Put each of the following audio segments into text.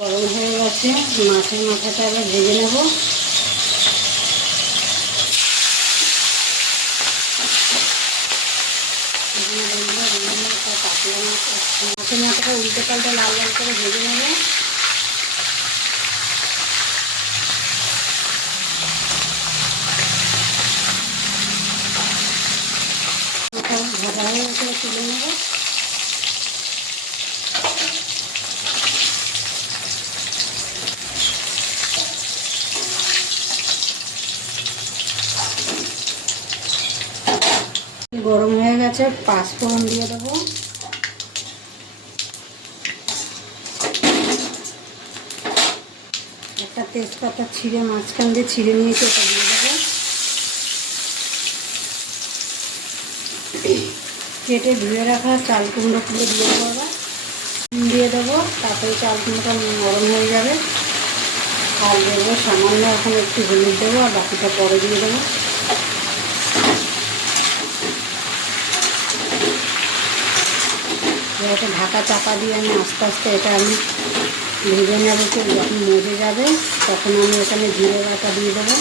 গরম হয়ে গেছে, মাছের মাথাটা এবার ভেজে নেব। মাছের মাথাটা উল্টে পাল্টে লাল লাল করে ভেজে নেব। ভাজা হয়ে গেছে, তুলে নেব। গরম হয়ে গেছে, পাঁচফোড়ন দিয়ে দেবো। একটা তেজপাতা ছিঁড়ে মাঝখান দিয়ে ছিঁড়ে নিয়েছি, ওটা দিয়ে দেবো। কেটে ধুয়ে রাখা চাল কুমড়োগুলো দিয়ে দেবো। আবার দিয়ে দেবো, তারপরে চাল কুমড়োটা নরম হয়ে যাবে। আর দেবো সামান্য এখন একটু হলুদ দেবো, আর বাকিটা পরে দিয়ে দেবো। এটা ঢাকা চাপা দিয়ে আমি আস্তে আস্তে এটা আমি ভেজে নেব। যখন মজে যাবে তখন আমি এখানে জিরে বাটা দিয়ে দেবো।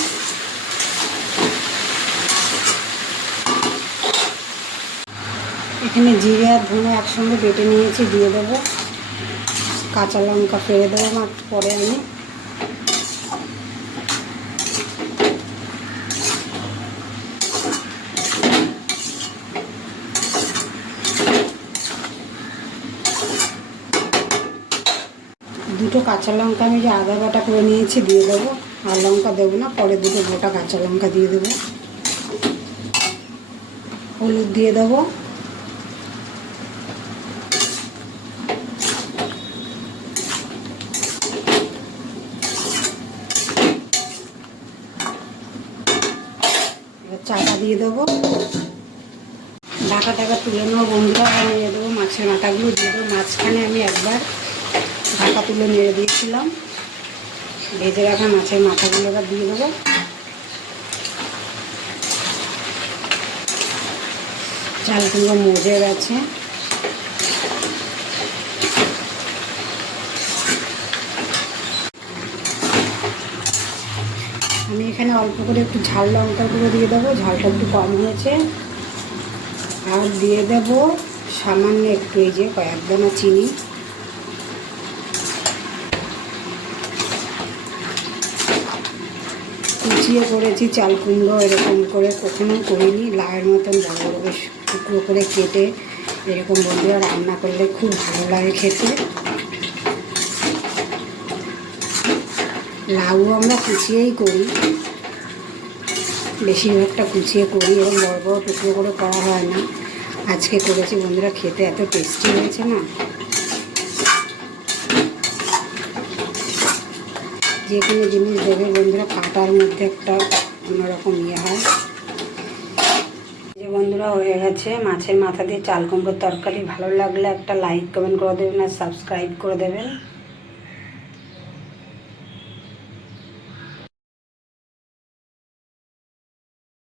এখানে জিরে আর ধনে একসঙ্গে বেটে নিয়েছি, দিয়ে দেবো। কাঁচা লঙ্কা ফেলে দেবো মাত্র পরে আমি। দুটো কাঁচা লঙ্কা আমি যে আদা বাটা করে নিয়েছি দিয়ে দেবো। আর লঙ্কা দেবো না, পরে দুটো গোটা কাঁচা লঙ্কা দিয়ে দেবো। হলুদ দিয়ে দেবো। এবার চাপা দিয়ে দেবো। ঢাকা টাকা তুলে নেবো বন্ধুরা। আমি দিয়ে দেবো মাছের মাথাগুলো দিয়ে দেবো। মাঝখানে আমি একবার ঢাকা তুলে নেড়ে দিয়েছিলাম। ভেজে রাখা মাছের মাথাগুলো এবার দিয়ে দেবো। চাল কুমড়ো মজে গেছে। আমি এখানে অল্প করে একটু ঝাল লঙ্কা গুঁড়ো দিয়ে দেবো, ঝালটা একটু কম হয়েছে। আর দিয়ে দেব সামান্য একটু এই যে কয়েক দানা চিনি। কুচিয়ে করেছি চাল কুমড়ো, এরকম করে কখনো করিনি। লাউয়ের মতন বড় বড় বেশ টুকরো করে কেটে এরকম বন্ধুরা রান্না করলে খুব ভালো লাগে খেতে। লাউ আমরা কুচিয়েই করি, বেশিরভাগটা কুচিয়ে করি, এবং বড় বড় টুকরো করে করা হয় না। আজকে করেছি বন্ধুরা, খেতে এত টেস্টি হয়েছে না। যে কোনো জিনিস দেবে বন্ধুরা, কাটার মধ্যে একটা অন্যরকম ইয়ে হয়। যে বন্ধুরা হয়ে গেছে মাছের মাথা দিয়ে চাল কুমড়োর তরকারি। ভালো লাগলে একটা লাইক কমেন্ট করে দেবেন আর সাবস্ক্রাইব করে দেবেন।